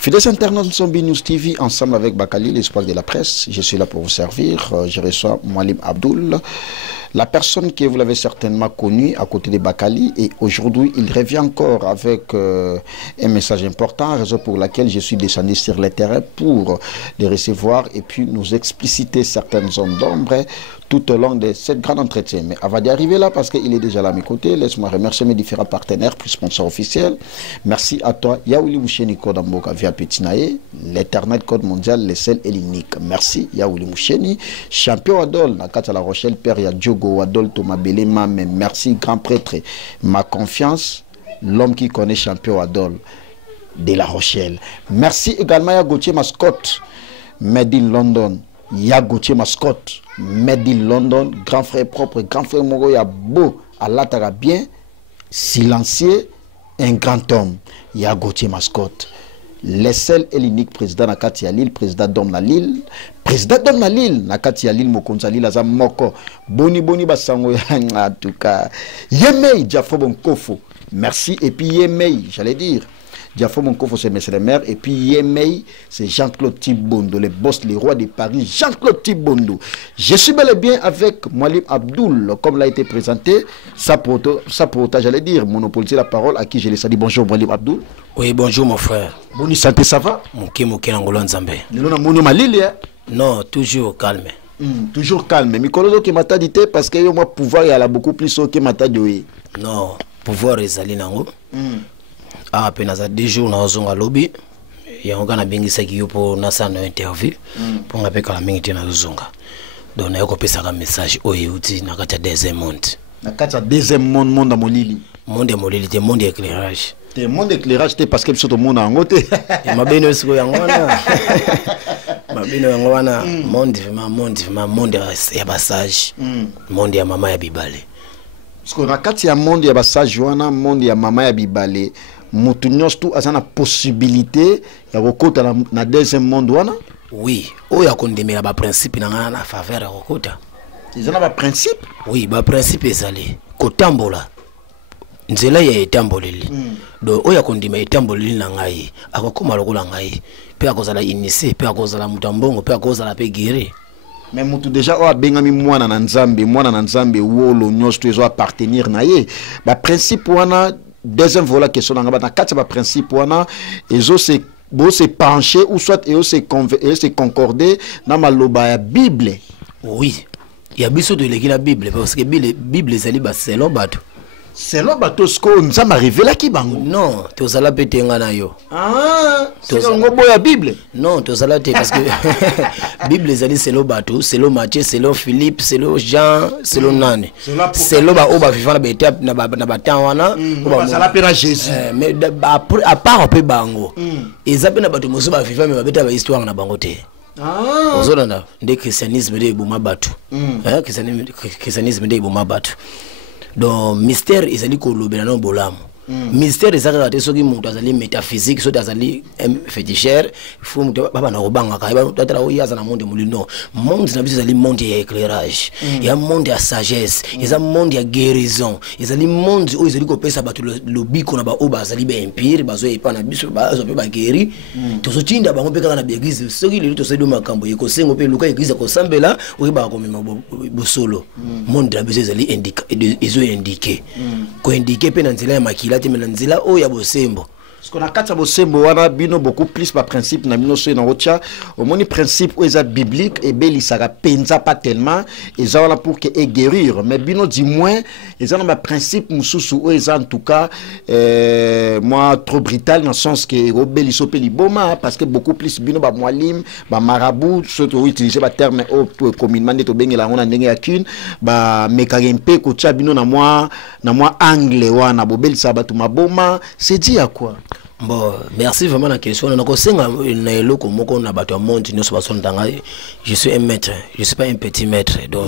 Fidèles internautes, nous sommes BNews TV, ensemble avec Bakali, l'espoir de la presse. Je suis là pour vous servir. Je reçois Mwalim Abdoul, la personne que vous l'avez certainement connue à côté de Bakali. Et aujourd'hui, il revient encore avec un message important, raison pour laquelle je suis descendu sur le terrain pour les recevoir et puis nous expliciter certaines zones d'ombre tout au long de cette grande entretien. Mais avant d'y arriver là, parce qu'il est déjà là à mes côtés, laisse-moi remercier mes différents partenaires, plus sponsors officiels. Merci à toi, Yaouli Moucheni Kodamboka via Petinae, l'Eternel Code Mondial, le seul et l'unique. Merci, Yaouli Moucheni, champion Adol, Nakata La Rochelle, Père Yadjogo, Adol Thomas Belema, mais merci, grand prêtre, ma confiance, l'homme qui connaît champion Adol de La Rochelle. Merci également à Gauthier Mascotte, Made in London. Ya Gauthier Mascotte, Made in London, grand frère propre, grand frère Moro, ya beau, Allah t'a bien, silencieux, un grand homme. Ya Gauthier Mascotte, le seul et l'unique président Nakati à Lille, président d'homme na Lille, président d'homme na Lille, Nakati à Lille, Mokonza Lille, Azam Moko, Boni Basango, en tout cas, Yemei, Diafo Bonkofo, merci, et puis Yemei, j'allais dire. Diafo Monkofo, c'est M. le maire. Et puis Yemei, c'est Jean-Claude Thibondo, le boss, le roi de Paris, Jean-Claude Thibondo. Je suis bel et bien avec Mwalim Abdoul, comme l'a été présenté. Ça pour autant, j'allais dire, monopoliser la parole à qui je laisse dire bonjour, Mwalim Abdoul. Oui, bonjour mon frère. Bonne santé, ça va? Non, toujours calme. Toujours calme. Mikolo qui m'a dit parce que moi pouvoir il y a beaucoup plus que m'a dit. Non, pouvoir est allé nango. Ah, penaza 2 jours na ozonga lobby. Ya ngana bingisa kiyopo na sana interview. Pour ngapeka la mingi tena ozonga. Donc na yoko pesa ka message oyuti na kata deuxième monde. Na kata deuxième monde monde molili. Monde molili te monde éclairage. Te monde éclairage te parce que biso to monde en ngote. E mabeno siko yangwana. Mabeno yangwana monde monde ya basage. Monde ya mama ya bibale. Parce que na kati ya monde ya basage wana monde ya mama ya bibale. Moutounios tout a la possibilité de recourir na deuxième monde wana. Oui, o ya kondemela ba principe na na faveur ya recourir. Ils ont ba principe? Oui, ba principe ezali kotambola. Nzela ya etamboleli. Do o ya kondima etamboleli na ngai, akokoma lokola ngai. Pe akozala initié, pe akozala mutambongo, pe akozala pe guéri. Mais mutu déjà o abengami mwana na nzambe wolo nyos to ezo appartenir na ye. Ba principe wana deuxième volet question dans la quatre principe wana ezo se bo se pencher ou soit et se concorder dans la Bible. Oui, il y a besoin de lire la Bible parce que Bible c'est libre c'est l'obato. C'est l'obato ce qu'on nous a arrivé là qui bango. Non, tu as la pété ngana yo. Ah, c'est la Bible. Non, tu as la parce que Bible c'est l'obato, c'est le Matthieu, c'est le Philippe, c'est le Jean, c'est le Nane. C'est le ba oba vivant na étape na batan wana. Ça l'appelle Jésus. Mais à part un peu bango. Ils appellent na bato moso ba vivant mais ba beta ba histoire na bango te. Ah. Ozona de christianisme de buma batu. Christianisme de buma batu. Donc mystère ezali ko lobela no bolamu. Mystère ezaka te soki mutu azali métaphysique soki azali féticheur faut mutu baba na robanga ka ba tatala oyaza na monde mulino monde na biso ezali monde ya éclairage ya monde ya sagesse ezali monde ya guérison ezali monde o ezali ko pesa bato lobiko na ba oba azali ba empire bazo epa na biso bazo pe ba guéri to so tinda bango pe kaka na église soki lelo to saido makambo yeko sengo pe luka église ko sambela o ba ko mema bosolo monde na biso ezali indiqué ko indiqué pe na nzela ya makila nzela o ya bosembo. Ce qu'on a quatre bosembo wana bino beaucoup plus par principe na bino so na rocha au moni principe où est biblique et beli saka penza pas tellement ils ont là pour que guérir mais bino du moins ils ont un principe mususu où ils en tout cas moi trop brutal dans le sens que obeli sopeli boma parce que beaucoup plus bino ba mwalim ba marabout surtout utiliser ba terme communément de to bengela on a ndenge yakune ba mekarempe ko cha bino na moi angle wana bobeli sabatu maboma c'est dit à quoi? Bon, merci vraiment la question. Je suis un maître, je suis pas un petit maître. Donc,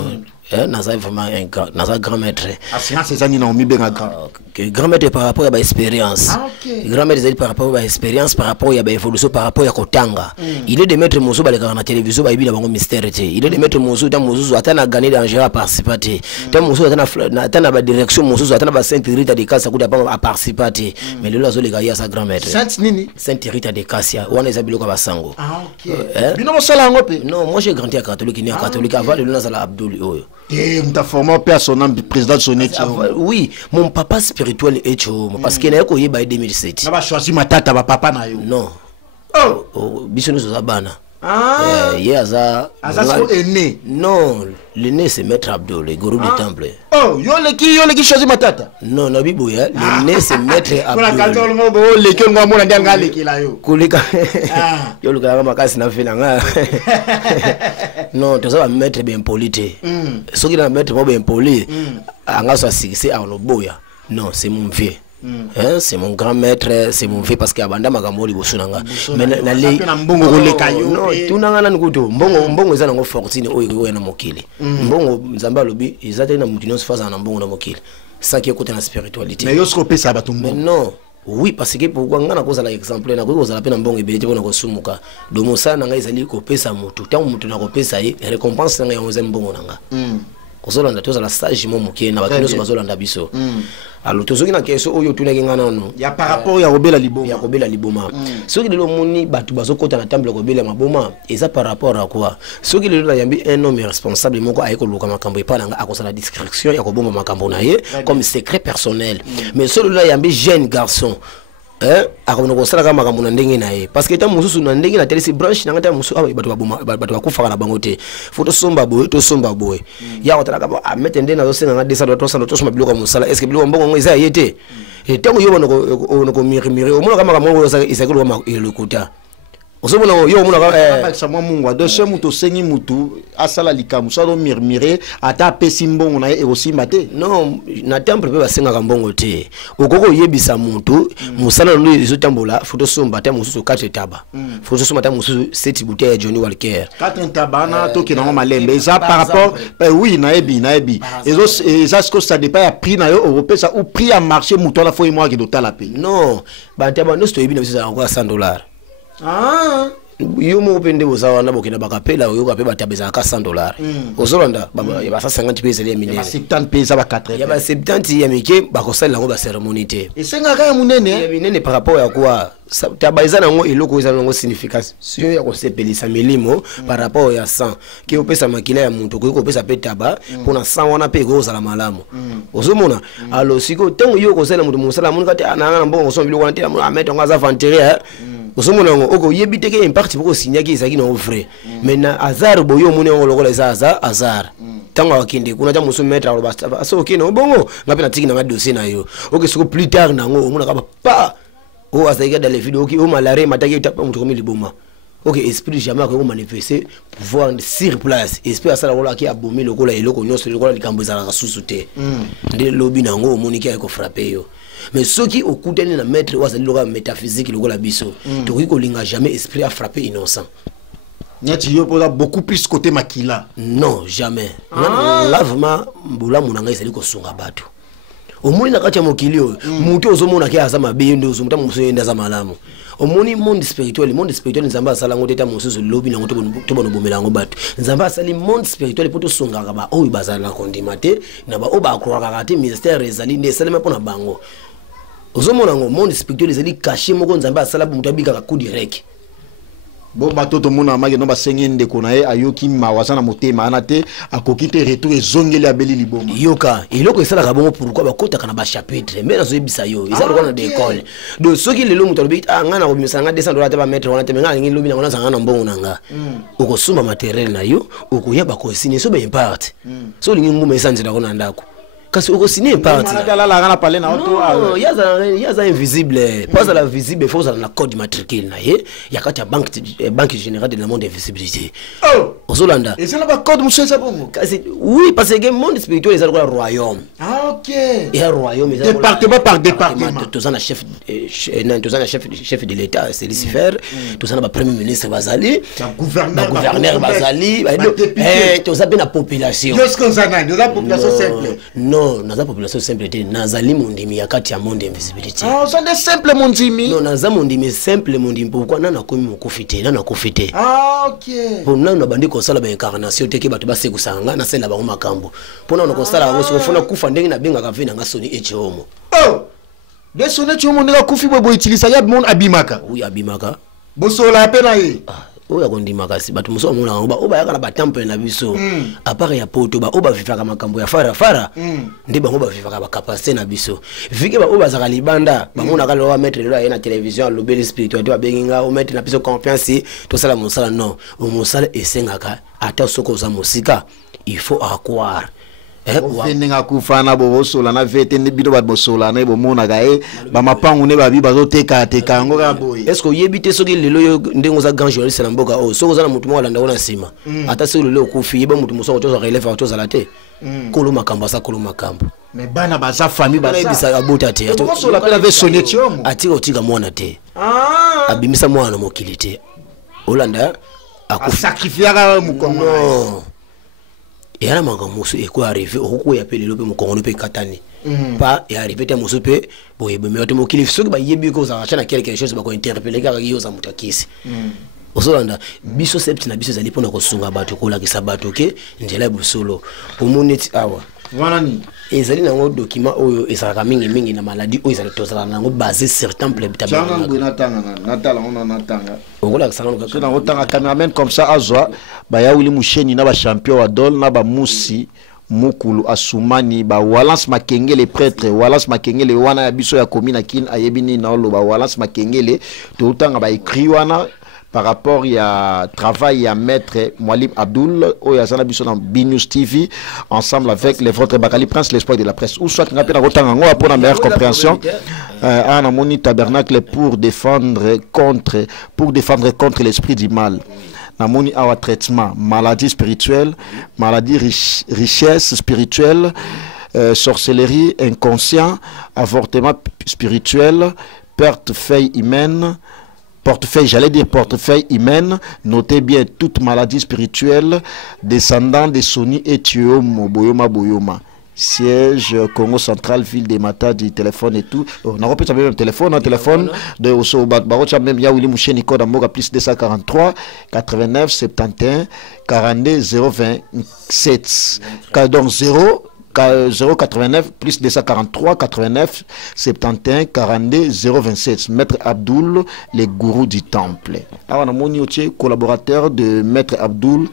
naza vraiment un grand maître. Assurance ezani na omi benga grand. Grand maître par rapport à ba expérience. Grand maître ezali par rapport à ba expérience, par rapport à ba évolution, par rapport à kotanga. Il est de maître mozo ba la télévision ba ibila bango mystère te. Il est de maître mozo ta mozo atana gagner danger à participer. Ta mozo atana ba direction mozo atana ba Sainte Rita de Cassia kuda ba participer. Mais le lazo le gaya sa grand maître. Sainte nini? Sainte Rita de Cassia. Wana ezabilo ka basango. Bino mosala ngo pe. Non, moi j'ai grandi à catholique, né à catholique avant le Nazala Abdoul. Et m'ta formé personnel président de Sonet. Oui, mon papa spirituel est parce qu'il a eu 2007. Na ba choisi matata ba papa na yo. Non. Oh, biso nous zabana. Aza aîné. Non, l'aîné c'est maître Abdoul, le gourou du temple. Oh, yo le qui choisi matata. Non, na biboya, l'aîné c'est maître Abdoul. Pour la calme mo le ki ngo mona ndanga le ki la yo. Kulika. Yo le ka makasi na fela. Non, tu sais maître bien polité. Ce qui est maître bien poli, anga so sikise a loboya. Non, c'est mon vieux. C'est mon grand maître, c'est mon vieux parce que abanda makambo liboso nanga. Mais na le mbongo le kayo. Non, tunanga na nguto. Mbongo eza nango fortune oyo na mokili. Mbongo nzamba lobi ezate na mutino se faza na mbongo na mokili. Ça qui est côté la spiritualité. Mais yo skope ça ba tumbo. Mais non. Oui, parce que pourquoi ngana koza la exemple na koza la pena mbongo ebelete bona kosumuka. Domo sa nanga ezali kopesa mutu. Tant mutu na kopesa ye récompense nanga ya oza mbongo nanga. Kozolanda toza la stage mo mokie na bakino so bazolanda biso. Alors tozoki na keso oyo tunaki ngana no. Ya par rapport ya robela liboma. Ya robela liboma. Soki lelo moni batu bazokota na temple robela maboma, eza par rapport à quoi? Soki lelo na yambi un homme responsable moko ayeko luka makambo epana akosa la description ya koboma makambo na ye comme secret personnel. Mais celui là yambi jeune garçon akono kosala kama makambo na ndenge na ye parce que ta mususu na ndenge na telesi branche na ngata mususu batu baboma batu bakufa na bango te photo somba boy to somba boy ya kotala ka a mettre ndena zo senga ngade sa to soma biloko musala est ce que biloko mbongo ngo eza yete et tango yo bonoko mirimiri o mona kama ngo isakelo ma ilokota osomona yo mona ka sa mwa mungu de ce muto sengi mutu asala likamu sa do mirmire ata pesi mbongo na e osimba te non na temple pe basenga ka mbongo te okoko yebisa mutu musala lo izo tambola photo somba ta mususu 4 taba photo somba ta mususu 7 bouteilles Johnny Walker 4 tabana to ki na malembe ça par rapport oui na ebi ezo ça ce que ça dépend ya prix na yo européen ou prix à marché mutu la foi moi qui doit la payer non ba taba no sto ebi na bisa encore $100. Yo mo pende bozawa na bokina bakapela yo ka pe batabeza ka $100. Ozolanda baba ya ba 50 pesa ya minene. Ya 70 pesa ba 4. Ya ba 70 ya mike bakosala ngo ba cérémonie te. Esenga ka ya munene ya minene par rapport ya quoi tabaisa nango eloko eza nango signification ya kosepelisa milimo par rapport ya sang ki opesa makila ya muntu ko opesa pe taba pona sang wana pe ko zala malamu ozomona alo siko tango yo ko sala muntu musala muntu kati ananga mbongo so biloko wana te ameto ngaza vanteria osomona ngo oko yebiteke impact boko sinyaki ezaki na vrai maintenant azar boyo mune ngo lokola eza azar tango akinde kuna ta musu metra lo basta so kino bongo ngapi na tiki na dossier na yo ok siko plus tard nango omona ka pa o asaika dans les vidéos qui o malare mataki tapa mutu comme liboma ok esprit jamais ko manifester pouvoir sur place esprit asala ko la ki abomi lokola eloko nyonso lokola likambo za ka susu te nde lobi nango omoni ki ko frapper yo. Mais ceux qui okuteni na maître wa zali loka métaphysique lokola biso to ko linga jamais esprit a frapper innocent. Nyati yo pola beaucoup plus côté makila. Non, jamais. Là vraiment mbula munanga ezali ko sunga batu. Omoni na kati ya mokili oyo mutu ozomona ke azama be ndo ozomuta muso yenda za malamu. Omoni monde spirituel nzamba asala ngo teta mususu lobi na ngoto bono bomela ngo batu. Nzamba asali monde spirituel poto sunga ka ba oyo bazala kondimate na ba oba akroaka kati mystère ezali nde salema pona bango. Ozomona ngo monde spirituel ezali caché moko nzamba asala bu mutabika ka coup direct. Bon batoto mona mage no basengi ndeko na ye ayoki mawaza na motema anate akokite retour ezongeli abeli liboma yoka eloko esala ka bongo pourquoi bakota kana ba chapitre mais nazo yebisa yo ezala kona de école donc soki lelo muto lobi ngana ko bimisa nga $200 te ba mettre wana te ngana ngi lobi na ngana zanga na mbongo nanga okosuma matériel na yo okoyeba ko sine so be impact so lingi nguma esanzela kona ndako kasi oko sine parti la parler na auto yaza invisible pas la visible faut la code matricule na ye yakata banque générale de la monde invisibilité ozolanda et ça la code monsieur ça bon kasi oui parce que monde spirituel est le royaume ok. Et un royaume. Département par département. Tous en a chef de l'État, c'est Lucifer. Tous en a premier ministre Bazali. Gouverneur Bazali. Tous en a bien la population. Est-ce qu'on a une population simple? Non, nous avons population simple. Nazali mondimi yakati ya monde invisibilité. Ah, ça des simple mondimi. Non, naza mondimi simple mondimi. Pourquoi nana komi mokofité, nana kofité. Ah, ok. Pour nous, bandi ko sala ba incarnation te ke bato ba sekusanga na sela ba makambo. Pour nous ko sala ngo sofuna kufa ndenge na benga ka vina nga soni echomo. Oh. De soni echomo ndeka kufi bo utiliser ya monde abimaka. Oui, abimaka. Bosola pena yi. Oya kondimaka si bato muso mona ngo ba oba yakala ba temple na biso. À part ya poto ba oba vivaka makambo ya fara. Ndi bango ba vivaka ba capacité na biso. Vike ba oba zaka libanda, ba mona ka lo mettre lo na télévision lobeli spirituel to benginga o mettre na biso confiance to sala mosala non. O mosala esengaka ata soko za musika, il faut accroire. Venenga kufana bo sola na vete ndi bino ba bosola na bo mona gae ba mapangu ne ba bi ba zo teka ngo ka boy. Est-ce que yebite soki lelo yo ndengo za grand journaliste na mboka o soko za na mutu mo landa ona sima ata soko lelo kufi yeba mutu muso to za relève to za la te kolo makambo sa kolo makambo mais bana ba za famille ba bisa abota te to sola pela ve sonye tiomo atiko tika mwana te abimisa mwana mokili te olanda sacrifiera mu kongo non yana mangamusu eko arrivé okuko ya pele lope mukongo lope katani pas et arrivé te musu pe boye be meote mokili soki ba yebi ko za achana quelque chose ba ko interpeller ka yo za mutakisi osolanda biso septi na biso zali pona ko sunga bato ko la kisa bato ke ndela busolo omuneti awa voilà ni ezali nango document oyo ezalaka mingi na maladie oyo ezali tozala nango basé sur temple tabana ngona tanga na tala on na tanga okola kasanga ko na otanga cameraman comme ça azwa ba ya wili musheni na ba champion wa dol na ba musi mukulu asumani ba Wallace Makengele prêtre Wallace Makengele wana ya biso ya komina kin ayebini na lo ba Wallace Makengele to utanga ba écrit wana par rapport à travail à maître Mwalim Abdoul au Yazana Bisson BNews TV ensemble avec les votre Bakali Prince l'espoir de la presse ou soit rappel à Rotango pour la meilleure compréhension à un tabernacle pour défendre contre l'esprit du mal. Namoni awa traitement maladie spirituelle, maladie richesse spirituelle, sorcellerie inconscient, avortement spirituel, portefeuille humaine. Portefeuille humaine, notez bien toute maladie spirituelle, descendant de Soni et Thiomo, Boyoma. Siège Congo Central, ville des Matadi, téléphone et tout. On a repris même téléphone, de Osobat Barocha, même Yaouli Moucheni Code Amoga plus 243 89 71 42 027. Donc 089 plus 243 89 71 42 027. Maître Abdoul, les gourous du temple. Alors on a mon collaborateur de Maître Abdoul.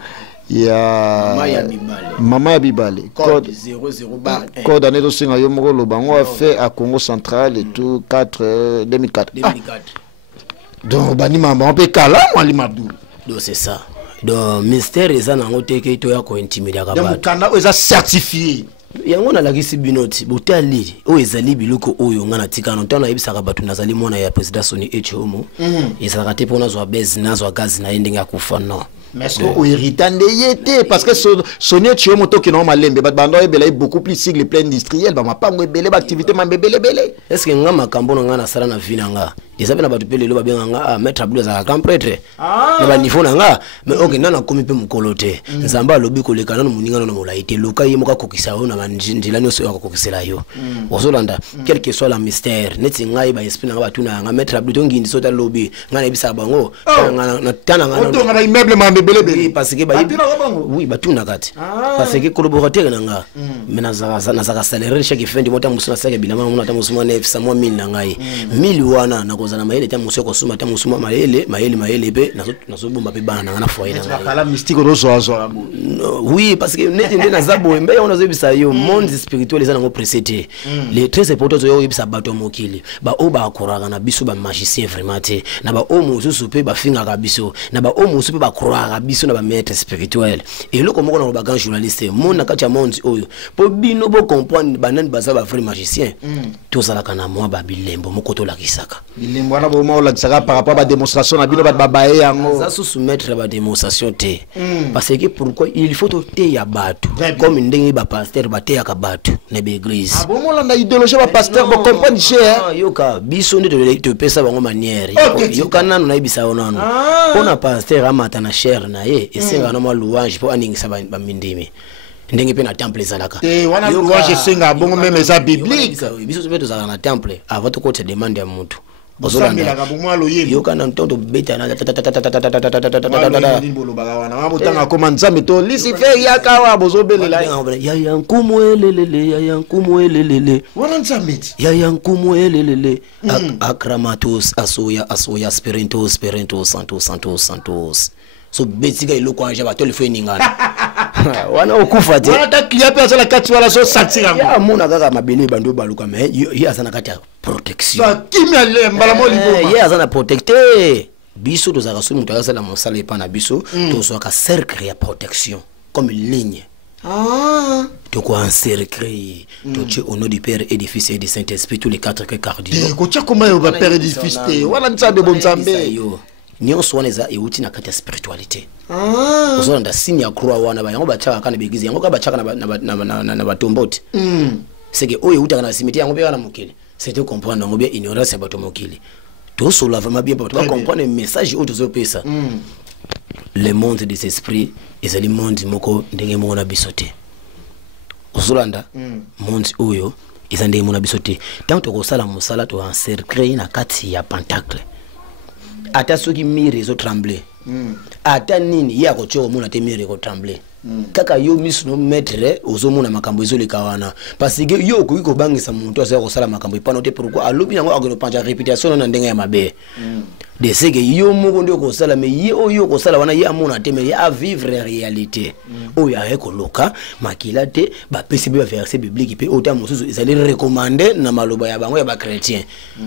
Il y a Mama Yabibale. Code 00 code année de Singa Yomoro Lobango a fait à Congo Central et tout 2004. Donc Bani Mama on peut caler Mwalim Abdoul. Donc c'est ça. Donc mystère est ça dans le teke to ya ko intimider ka ba. Donc kana eza certifié. Yango na lakisi binoti botali o ezali biloko oyo ngana tikana ntana yebisaka batu nazali mwana ya president Soni Echomo ezalaka te pona zo base nazo gazi na endinga kufa non. Mais est-ce qu'on hérite de parce que Soni Echomo to ki no malembe bat bando ebele beaucoup plus sigle plein industriel ba mapango ebele ba activité mambebele bele. Est-ce que ngama kambono ngana sala na vina nga ezabe na batu pele lo ba benga nga maître Abdoul za grand prêtre na ba niveau na nga mais ok nana komi pe mukolote nzamba lobi ko lekana no muninga no molaite loka yemo ka kokisa ona manjindila nyo so ya kokisela yo ozolanda quel que soit la mystère neti ngai ba esprit na batu na nga maître Abdoul ngindi sota lobi ngana ebisa bango na tana ngana on na immeuble mambebele parce que ba oui batu na kati parce que collaborateur na nga mais na zaka salaire chaque fin du mois ta musuna saka bilama mona ta musuma na efisa mo 1000 na ngai 1000 wana na kozana mayele ta musu ko suma ta musuma mayele pe na so bomba pe bana na foyer na ngai la mystique rozo oui parce que neti na zabo mbe on zo bisa yo monde spirituel za ngo précédé les très importants yo bisa bato mokili ba oba akoraka na biso ba magicien vraiment te na ba omo susu pe ba finga ka biso na ba omo susu pe ba croire biso na ba maître spirituel et le comment on ba grand journaliste monde kati ya monde oyo po bino bo comprendre banani baza ba vrai magicien to sala kana moi ba bilembo mokoto la kisaka bilembo wana bo mo la kisaka par rapport à ba démonstration na bino ba babaye yango za soumettre ba démonstration te parce que pourquoi il faut te ya bato comme ndenge ba pasteur bateya kabatu na be église. Ah bon on a idéologie ba pasteur ba comprendre cher. Yoka biso nde te pesa bango manière. Yoka nanu na ibisa onano. Pona pasteur amata na cher na ye esenga no ma louange po aningisa ba mindimi. Ndenge pe na temple ezalaka. Wana louange esenga bongo même eza biblique. Biso sobe tozala na temple avant to ko te demande ya mutu. Bozolanda bongo aloyembo. Yoka na ntonto beta na bolo bagawana. Mabotanga koma nzambe to Lucifer yakawa bozobelela. Ya yankumu elelele ya yankumu elelele. Wana nzambe. Ya yankumu elelele. Akramatos asoya spiritus santos. So betika iloko anja batole fe ningana. Wana okufa te. Wana ta kiape azala kati wala so satira. Ya mona kaka mabele bando baluka me ye azana kati ya protection. Sa kimia le mbala mo liboma. Ye azana protecteur. Biso tozaka so mutu azala mosala epa na biso to so ka cercle ya protection comme une ligne. Tu quoi encercler tu au nom du Père et du Fils et du Saint-Esprit tous les quatre cardinaux. Ko tia comment yo ba Père et du Fils te. Wana ntsande bon nzambe. Nyonso wana eza euti na kati ya spiritualité. Ozona nda signe ya croix wana ba yango bachaka kana begizi yango ka bachaka na batombote. C'est que oyo euta na cimetière yango beka na mokili. C'était comprendre yango bien ignorance ya bato mokili. To sola vraiment bien pour comprendre le message oyo tozo pesa. Le monde des esprits est le monde moko ndenge mona bisote. Ozolanda monde oyo eza ndenge mona bisote. Tant to ko sala musala to encercler na kati ya pentacle. Ata soki mire zo trembler ata nini ya ko choko mona te mire ko trembler kaka yo misu no mettre ozo mona makambo ezo leka wana parce que yo ko bangisa muntu aso ko sala makambo ipano te pourquoi alobi nango akono panja réputation na ndenge ya mabe de ce que yo moko ndio ko sala mais yo ko sala wana ya mona te mais ya vivre réalité o ya ko loka makila te ba pesi ba verset biblique pe ota mosusu ezali recommander na maloba ya bango ya ba chrétien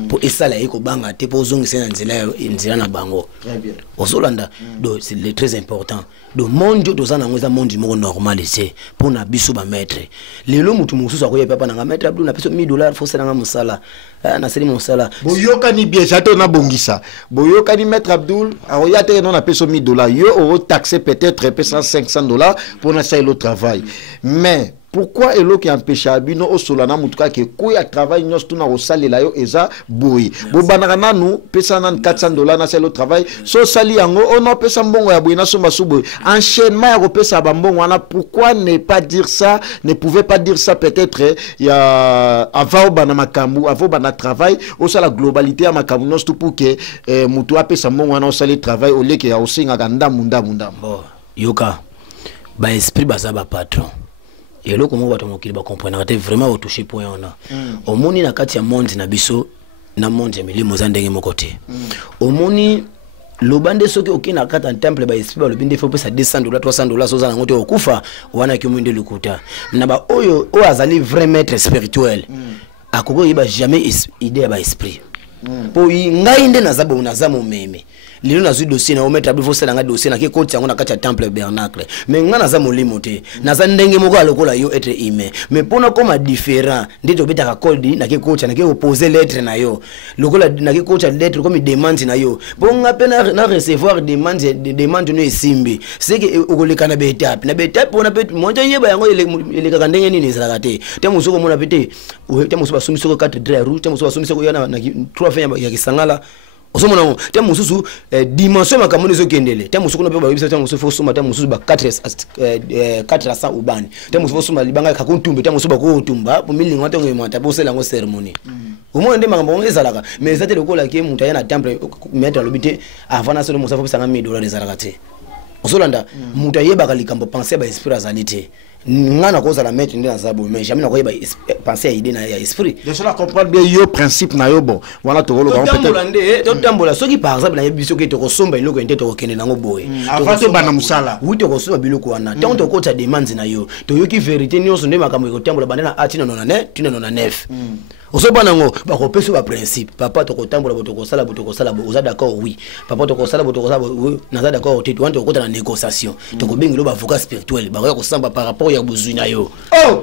pour esala eko banga te po zongi sena nzela na bango. Très bien. Ozolanda donc c'est très important. Do monde dozana ngoza monde moko normalisé pour na biso ba maître. Lelo mutu mosusu akoya papa na maître Abdou na peso $1000 faut sala nga musala. Na seli musala. Boyoka ni bien chateau na bongisa. Boyoka ni maître Abdou akoya te non na peso $1000. Yo au taxé peut-être $500 pour na ça le travail. Mais pourquoi elo qui empêche abino o solana mutuka ke ko ya travail nyos tuna o salela yo eza boy bo banaka nanu pesa nan $400 na selo travail so sali yango ono pesa mbongo ya boy na somba subo enchaînement ya ko pesa ba mbongo wana pourquoi ne pas dire ça ne pouvait pas dire ça peut-être ya avant bana makambu avant bana travail o sala globalité ya makambu nyos tout pour que mutu a pesa mbongo wana o sali travail au lieu que ya o singa kanda munda bon yoka ba esprit bazaba patron. Et là, comment on va comprendre vraiment au toucher point on a. Au moni na kati ya monde na biso na monde ya milimo zandenge mokote. Au moni lobande soki okina kata en temple ba esprit ba lobinde faut pesa $200 $300 soza na ngote okufa wana kimwinde lukuta. Na ba oyo o azali vrai maître spirituel. Akoko yiba jamais idée ba esprit. Po ngai nde nazabo nazamo meme. Lilo na dossier na omettre abifo sala nga dossier na ke koti yango na kati ya temple bernacle mais nga naza molimo te naza ndenge moko alokola yo être humain mais pona comme différent ndito beta ka code na ke koti na ke opposer lettre na yo lokola na ke koti lettre comme demande na yo bon nga pena na recevoir demande no esimbi c'est que okoleka na betape pona pe monja yeba yango ele ka ndenge nini ezala te te musuko mona pete te musuko basumisoko 4 dre rouge te musuko basumisoko yana na 3 fin ya kisangala. Osomona te mususu dimension makamoni zo kendele te musuku no pe ba webisa te mususu fo suma te mususu ba 400 ubani te mususu fo suma libanga ka kuntumbe te mususu ba ko tumba po milingo te ngwe mata po sela ngo ceremony omo ndé makambo ezalaka mais ça te lokola ke mutu ya na temple mettre lobité avant na solo mususu fo sanga $1000 ezalaka te osolanda mutu yebaka likambo penser ba esprit azalite ngana ko la mettre ndina zabo mais jamais na ko yeba penser à idée na ya esprit de cela comprendre bien yo principe na yo bon voilà to lo peut-être to tambola soki par exemple na yebiso ke to ko somba iloko ente to ko kende nango boye avant to bana musala oui to ko somba biloko wana tant to ko ta demande na yo to yoki vérité nyonso nde makambo ko tambola bandana atina nona nef osobana ngo ba ko peso ba principe papa to ko tambola bo to ko sala bo oza d'accord oui papa to ko sala bo oui na za d'accord te to wanto ko ta na négociation to ko bengi lo ba avocat spirituel ba ko samba par rapport ya buzuna yo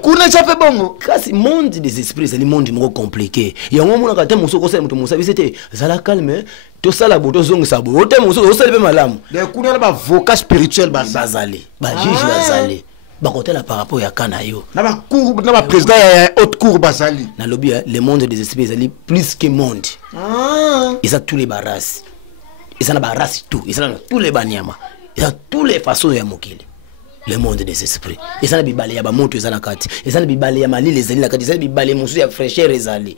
kuna ça fait bongo kasi monde des esprits c'est le monde moko compliqué ya ngomona ka te muso ko sala muto musa bisete zala calme to sala bo to zongisa bo te muso ko sala be malamu de kuna ba avocat spirituel bazali ba juge bazali bakotela par rapport ya kana yo na ba cour na ba président ya haute cour basali na lobby le monde des esprits ali plus que monde ils ont tous les barras ils ont la barras tout ils ont tous les banyama ils ont tous les façons ya mokili le monde des esprits ils ont bibale ya ba moto ezana kati ils ont bibale ya malile ezali na kati ils ont bibale musu ya fraîcheur ezali.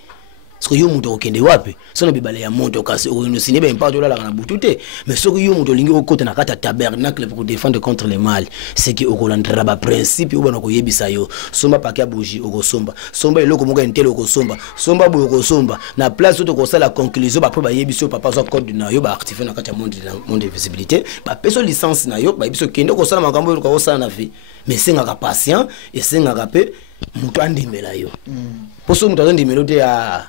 Parce que yo muto okende wapi sono bibale ya moto kasi ono sinebe impact ola na butute mais ce que yo muto lingi okota na kata tabernacle pour défendre contre le mal c'est que okolandra ba principe yo bana koyebisa yo somba pakia bougie okosomba somba eloko moka intelo okosomba somba boyo okosomba na place to kosala conclusion ba pro ba yebiso papa so code na yo ba activer na kata monde de visibilité ba peso licence na yo ba yebiso kende kosala makambo yo kosala na vie mais senga ka patient et senga ka pe muto andimela yo poso muto andimela te ya.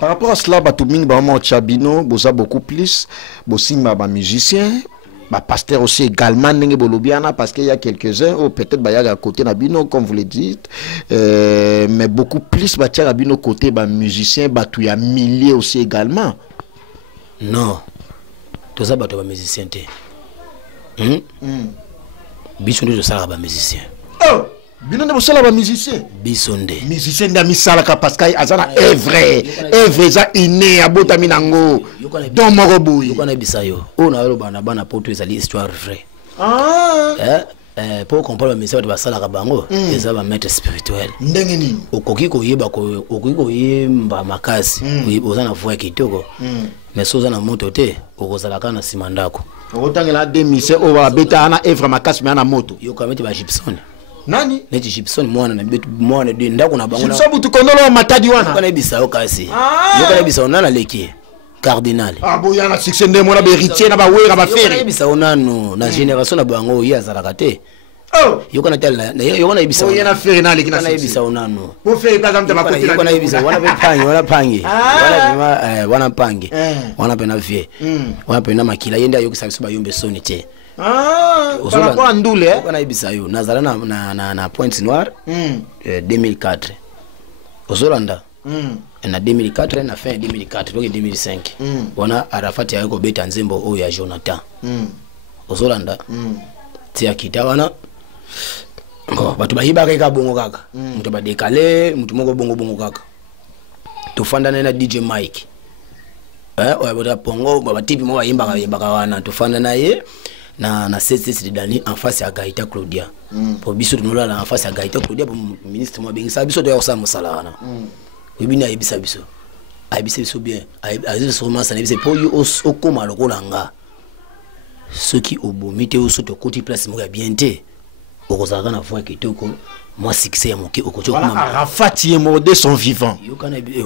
Par rapport à cela, Batuming Bama Chabino, bosa beaucoup plus, bosimba ba musicien, ba pasteur aussi également n'enge bolobiana parce qu'il y a quelques-uns ou peut-être ba ya à côté nabino comme vous le dites, mais beaucoup plus ba tia nabino côté ba musicien, ba tu ya milliers aussi également. Non, tout ça ba tu ba musicien te. Bisonde de ça ba musicien. Oh. Bino ne bosala ba musicien bisonde musicien da misala ka parce que azana œuvre za iné abota minango don moroboy yo kana bisayo ona yo bana poto ezali histoire vraie pour comprendre le message de basala ka bango eza ba maître spirituel ndenge nini okoki koyemba makasi ozana voix kitoko mais soza na moto te okozala kana simandako okotangela demise o ba beta na œuvre makasi mais na moto yo kameti ba Gibson nani neti Gibson mwana na betu mwana de ndako na bango na Gibson butu kondolo matadi wana kana bisa yo kasi yo kana bisa onana leki cardinal boya na succès nde mwana beritier na ba wera ba fere yo bisa onano na génération na bango ya zalaka te yo kana tala yo kana bisa boya na fere na leki na bisa onano bo fere plaza mtaba kote yo kana bisa wana pangi wana pangi wana pena vie wana pena makila yenda yo kisa biso yombe soni te par rapport à Ndoule on a ibisayo nazala na Pointe Noire 2004 Ozolanda na 2004 na fin 2004 donc 2005 wana Arafat ya ko beta nzembo o ya Jonathan Ozolanda tia kitawana batu bayiba ka bongo kaka muto ba décaler muto moko bongo kaka to fanda na DJ Mike oya bota pongo ba tipi mo bayimba wana to fanda na ye na CCC Dani en face à Gaïta Claudia pour biso de nola en face à Gaïta Claudia pour ministre mo bengisa biso de yosa musala na webina ibisa biso biso bien azizo sûrement ça nebise pour yo okoma lokolanga ceux qui obomite au soto côté place mo bien te okozaka na voix kitoko moi succès ya moke okocho kuma Arafat ye modé son vivant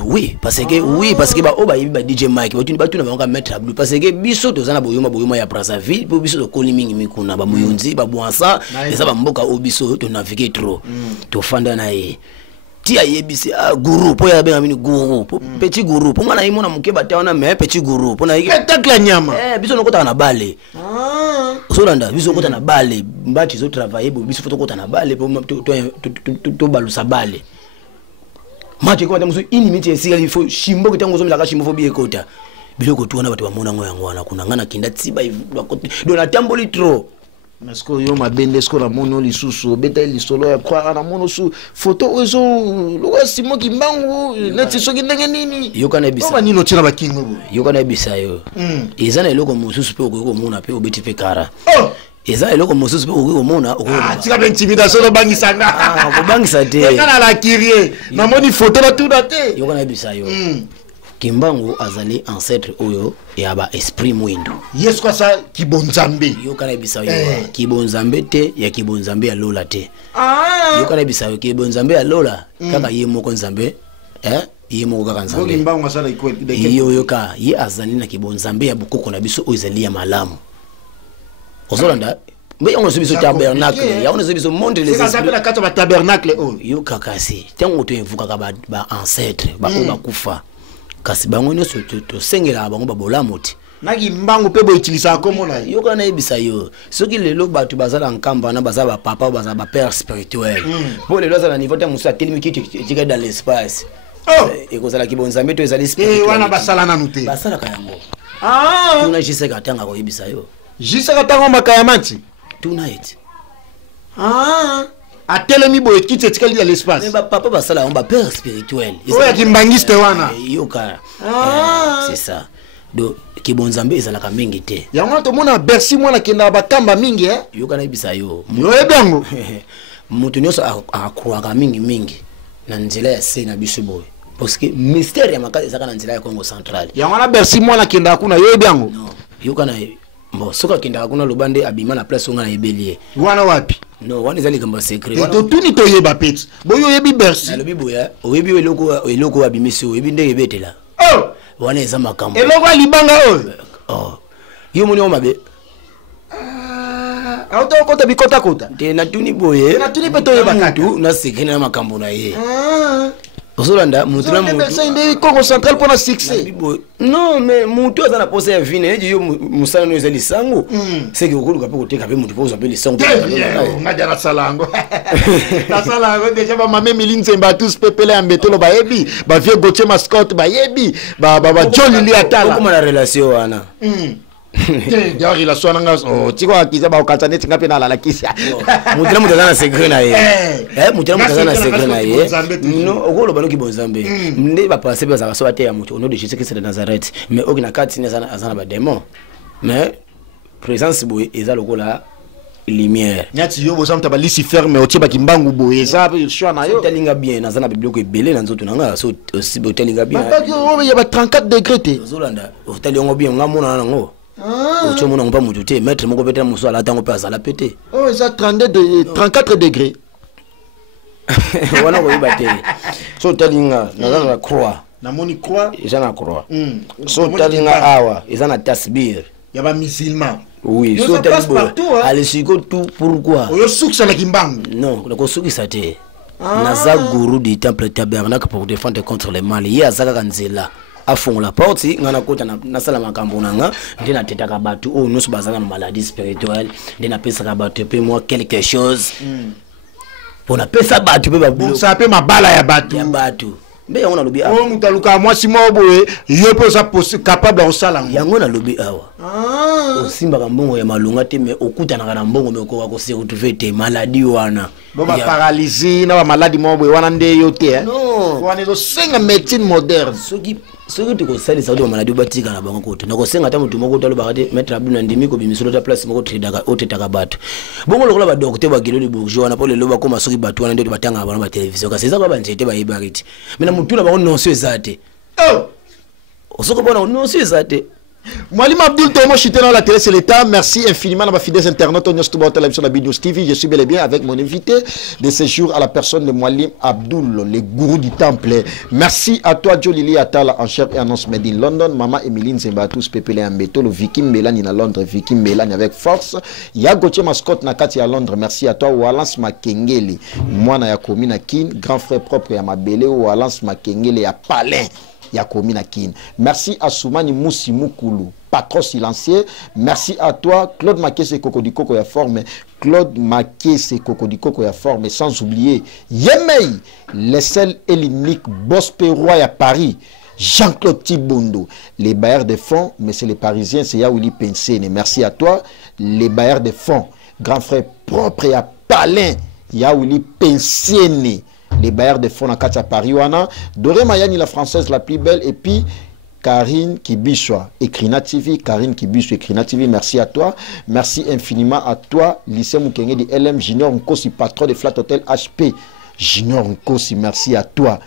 oui parce que ba oba yiba DJ Mike ba tuna ba mettre à blue parce que biso tozana boyoma ya Brazzaville po biso to kolimingi mikuna ba muyunzi ba bwansa eza ba mboka obiso to naviguer trop to fanda na ye tia yebisi guru po ya benga mini guru petit guru po mwana imona moke ba tawana mais petit guru po na spectacle nyama biso nokota na bale Solanda biso kota na bale mbati zo travailler bo biso foto kota na bale po to balusa bale mati ko tamuso inimiti esika ifo shimbo kitango zo milaka shimbo fo biye kota biloko tuona batu bamona ngo yango wana kuna ngana kinda tsiba do na tamboli trop parce que yo mabende sko la mono lisusu beta lisolo ya kwa na mono su photo ozo lo simo kimbangu neti soki ndenge nini yo kana bisa ba nino tina ba kingo yo kana bisa yo ezana eloko mususu pe ko mona pe obeti pe kara eza eloko mususu pe ko mona tika ben intimidation lo bangisa nga ko bangisa te kana la kirie na moni photo la tout date yo kana bisa yo Kimbangu azali ancêtre oyo ya ba esprit mwindo yesu kwa sa kibonzambe yo kana bisa yo kibonzambe te ya kibonzambe ya lola te yo kana bisa yo kibonzambe ya lola kaka ye moko nzambe ye moko kaka nzambe Kimbangu asala ikwete yo ka ye azali na kibonzambe ya bukoko na biso ozali ya malamu ozolanda mais on se biso tabernacle ya on se biso monde les esprits la kata ba tabernacle yo kaka si tango to invuka ka ba ancêtre ba kufa kasi bango nyonso to sengela bango babolamu ti naki mbangu pe bo utilisa komo na yo kana ebisa yo soki lelo batu bazala nkamba na bazala papa bazala ba père spirituel bo lelo za na niveau ta musa telemi ki tika dans l'espace et kozala ki bonzambe to ezali spirituel wana basala na nute basala kayango tuna jiseka tanga ko ebisa yo jiseka tanga makayamati tonight A telemi boye qui t'étiquette dans l'espace. Mais papa va ça là, on va père spirituel. Ouais, qui mbangiste wana. Yoka. C'est ça. Donc ki bonzambe ezalaka mingi te. Yango to mona Bercy mwana kenda bakamba mingi Yoka na ibisa yo. Yo ebango. Mutu nyonso akroaka mingi na nzela ya se na biso boye. Parce que mystère ya makasi ezaka na nzela ya Congo central. Yango na Bercy mwana kenda kuna yo ebango. Non. Yoka na bon soka kenda kuna lobande abima na place nga na ebelie. Wana wapi? Non, wana ezali kamba secret. To tuni to yeba peti. Boyo yebi Bercy. Na lobi boya, oyebi eloko abimisi oyebi ndenge betela. Oh! Wana eza makambo. Eloko alibanga oyo. Oh. Yo moni o mabe. Auto kota bikota kota. Te na tuni boye. Na tuni peto yeba katu na secret na makambo na ye. Osolanda mutu na mutu. Bercy ndé Congo central pour na succès. Non, mais mutu azana posa ya vine eji yo musana no ezali sango. C'est que okoluka pe koteka pe mutu posa pe lisango. Ngadi na salango. Na salango déjà ba mame Milinze mba tous pepele ambetelo ba yebi, ba vieux Gauthier mascotte ba yebi, ba John Lili atala. Comment la relation wana? D'ailleurs il a son angas oh tiko akiza ba okatsa neti ngapi na la kisia. Mutu na secret na ye. Mutu na secret na ye. Non, okolo bano ki bonzambe. Nde ba passer ba za so ate ya mutu au nom de Jésus-Christ de Nazareth. Mais okina kati ne azana ba démon. Mais présence boye eza lokola lumière. Nyati yo bozam ta ba Lucifer mais otie ba kimbangu boye eza choix na yo. Telinga bien nazana biblio ko ebele na nzoto nanga so aussi botelinga bien. Ba yo ya ba 34 degrés te. Zolanda otelinga bien ngamona nango. Ocho mona ngomba mutu te maître moko pete muso ala tango pe azala pete. Oh eza 34 degrés. Wana ko ibate. So telinga nazana croix. Na moni croix. Eza na croix. So telinga awa eza na tasbir. Ya ba musulman. Oui, so telinga. Allez siko tout pourquoi? Oyo sukisa la kimbangu. Non, ko sukisa te. Naza guru du temple tabernacle pour défendre contre les mal. Ya zaka kanzela. Afon la porte ngana kota na sala makambo nanga ndina tetaka batu o nusu bazana maladie spirituelle ndina pesa ka batu pe moi quelque chose pour na pesa batu pe ba bon ça pe mabala ya batu mbe yango na lobi awa o mutaluka moi si mo boye yo pe ça capable de sala yango na lobi awa osimba ka mbongo ya malunga te me okutana kana mbongo me ko ko se retrouver te maladie wana bo ba paralysie na ba maladie mo boye wana nde yo te non wana zo senga médecine moderne soki tiko sali sa do maladi batika na bango kote nako senga ta mutu moko talo bakate mettre abuna ndimi ko bimisolo ta place moko tridaka otetaka bato bongo lokola ba docteur ba gelo bourgeois na pole loba ko masoki bato wana ndio batanga bana ba television kasi za ko ba njete ba yibariti mina mutu na bango non so ezate osoko bona non so ezate Mwalim Abdul Tomo chité dans la télé, c'est l'État. Merci infiniment à ma fidèles internautes. On est sur la télévision de la BNews TV. Je suis bel et bien avec mon invité de ce jour à la personne de Mwalim Abdul, le gourou du temple. Merci à toi, Jolili Atala, en chair et annonce made in London. Maman Emeline Zembatus, Pepele Ambeto, le Viking Mélanie à Londres, Viking Mélanie avec force. Yagoche Mascot Nakati à Londres. Merci à toi, Walance Makengele. Moi, na Yakomi Nakin, grand frère propre à Mabele, Walance Makengele à Palin. Yakomi Nakin. Merci à Soumani Moussi Moukulu, patron silencieux. Merci à toi, Claude Makese Kokodikoko ya forme. Claude Makese Kokodikoko ya forme. Sans oublier Yemei, les seuls et l'unique boss Pérois à Paris. Jean-Claude Tibondo, les bailleurs de fonds, mais c'est les Parisiens, c'est Yaouli Pensene. Merci à toi, les bailleurs de fonds. Grand frère propre et à Palin, Yaouli Pensene. Les bailleurs de fonds à Katia Paris, Doré Mayani, la française la plus belle, et puis Karine Kibiswa, Ekrina TV, Karine Kibiswa, Ekrina TV, merci à toi. Merci infiniment à toi, lycée Moukenge de LM, Junior Nkosi, patron de Flat Hotel HP. Junior Nkosi, merci à toi.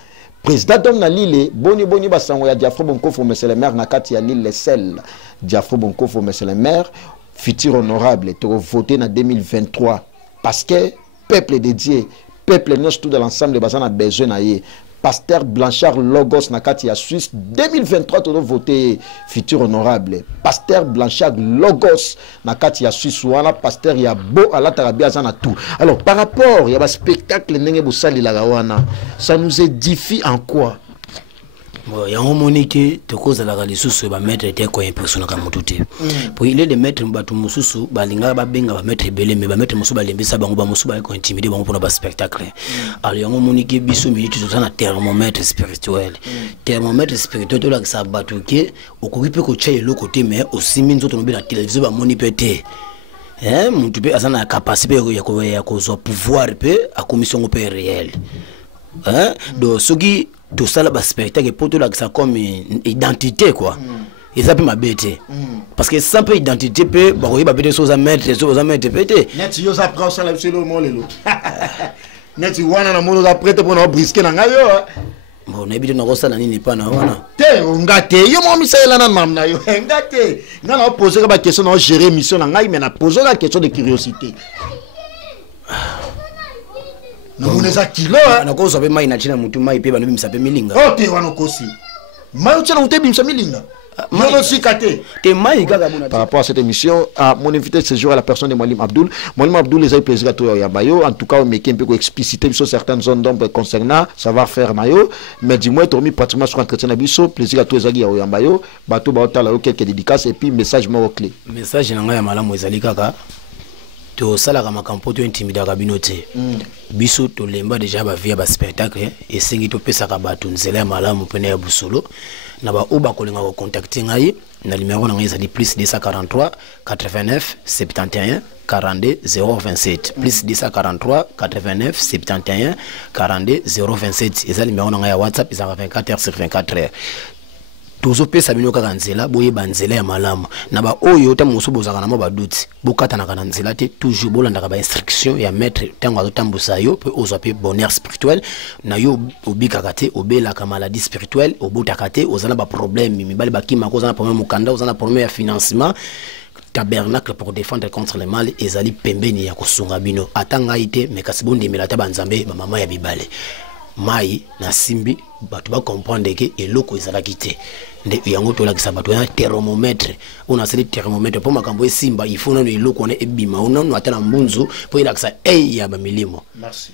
Président Dom Nalile, Boni Basango, ya Diafro Bonkofo, monsieur le maire, Nakati à l'île Les Sel. Diafro Bonkofo, monsieur le maire, futur honorable, tu as voté en 2023. Parce que, peuple dédié, peuple nous tout de l'ensemble de Bazan a besoin d'ailleurs. Pasteur Blanchard Logos Nakati à Suisse 2023 tout voté futur honorable. Pasteur Blanchard Logos Nakati à Suisse wana pasteur ya beau à la Tarabia zana tout. Alors par rapport il y a un spectacle nenge bosali la wana, ça nous édifie en quoi? Bon, il y a un moment que tu causes la galisusu ba mettre était quoi impressionné comme tout te. Pour il est de mettre mbatu mususu balinga ba benga ba mettre belé mais ba mettre musu ba lembisa bango ba musu ba ko intimider bango pour ba spectacle. Alors il y a un moment que biso minute tout ça na thermomètre spirituel. Thermomètre spirituel to la sa batuke okoki pe ko tcheye le côté mais aussi minzo to no be la télévision ba moni pété. mutu pe aza na capacité ya kozwa pouvoir pe akomisi yango pe réel donc soki tosala baspectacle po tolakisa comme identité quoi eza mpe mabe te parce que sans mpe identité mpe bakoyeba pe te so oza maître so oza maître pe te neti yo oza prêt osala biso eloko moko lelo neti wana na moni oza prêt mpona obriske na ngai yo bon nayebi te nakosala nini epa na wana te nga te yo moko misalela na mam na yo nga te nga na opose ka baquestion na ogérer émission na ngai mais na pose ka question de curiosité namoni eza kilo nakozwa mpe mai na ntina motu mai mpe banobimisa mpe milinga o te wana okosi mai otia na motu ebimisa milinga Par rapport à cette émission, mon invité de ce jour est la personne de Mwalim Abdoul. Mwalim Abdoul, les a eu plaisir à toi, Yabayo. En tout cas, on m'a un peu explicité sur certaines zones d'ombre concernant savoir-faire Mayo. Mais dis-moi, tu as mis pratiquement sur l'entretien d'Abisso. Plaisir à toi, Zagi Yabayo. Bato Baota, là, quelques dédicaces et puis message mot clé. Message, n'a pas mal à Kaka. To sala kama kampo to intimida kabinote biso to lemba déjà ba via ba spectacle et singi to pesa ka batu nzela ya malamu pene ya busolo na ba oba kolinga ko contacter ngai na numéro na ngai ezali plus 243 89 71 42 027 plus 243 89 71 42 027 ezali numéro na ngai ya WhatsApp ezaka 24h sur 24h tozo pesa bino kaka nzela boye banzela ya malamu na ba oyo ta musu bozaka na mo baduti bokata na kana nzela te toujours bolanda ba instruction ya maître tango azotambusa yo pe ozwa pe bonheur spirituel na yo obika kate obela ka maladie spirituelle obota kate ozana ba problème mibali bakima ko ozana problème mukanda ozana problème ya financement tabernacle pour défendre contre le mal ezali pembeni ya kosunga bino atanga ite mekasibondi melata banzambe ba mama ya bibale mai na simbi batu ba comprendre que eloko ezalaki te nde yango tolakisa batu ya thermomètre on a seli thermomètre pour makambo esimba il faut na eloko na ebima on atana mbunzu pour ilakisa ya ba milimo.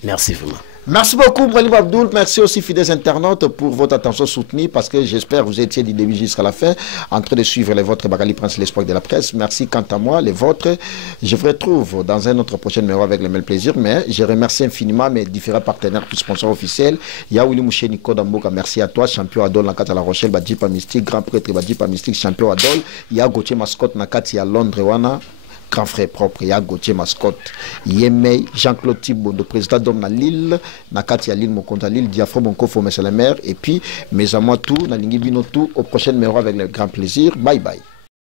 Merci vraiment. Merci beaucoup, Mwalim Abdoul. Merci aussi, fidèles internautes, pour votre attention soutenue, parce que j'espère que vous étiez du début jusqu'à la fin en train de suivre les vôtres, Bakali Prince, l'espoir de la presse. Merci quant à moi, les vôtres. Je vous retrouve dans un autre prochain numéro avec le même plaisir, mais je remercie infiniment mes différents partenaires, plus sponsors officiels. Il y a Willy Mouché, Nico Damboka, merci à toi, champion Adol, Nakati à La Rochelle, Badjipa Mystique, grand prêtre Badjipa Mystique, champion Adol. Il y a Gauthier Mascotte, Nakati à Londres, Wana. Grand frère propre, il y a Gauthier Mascotte, Yemei, Jean-Claude Thibault, le président d'homme na Lille, Nakati à Lille, Mokonta Lille, Diafro Monkofo, Monsieur le maire, et puis mes amours tout, Nalingi Bino tout, au prochain numéro avec le grand plaisir. Bye bye.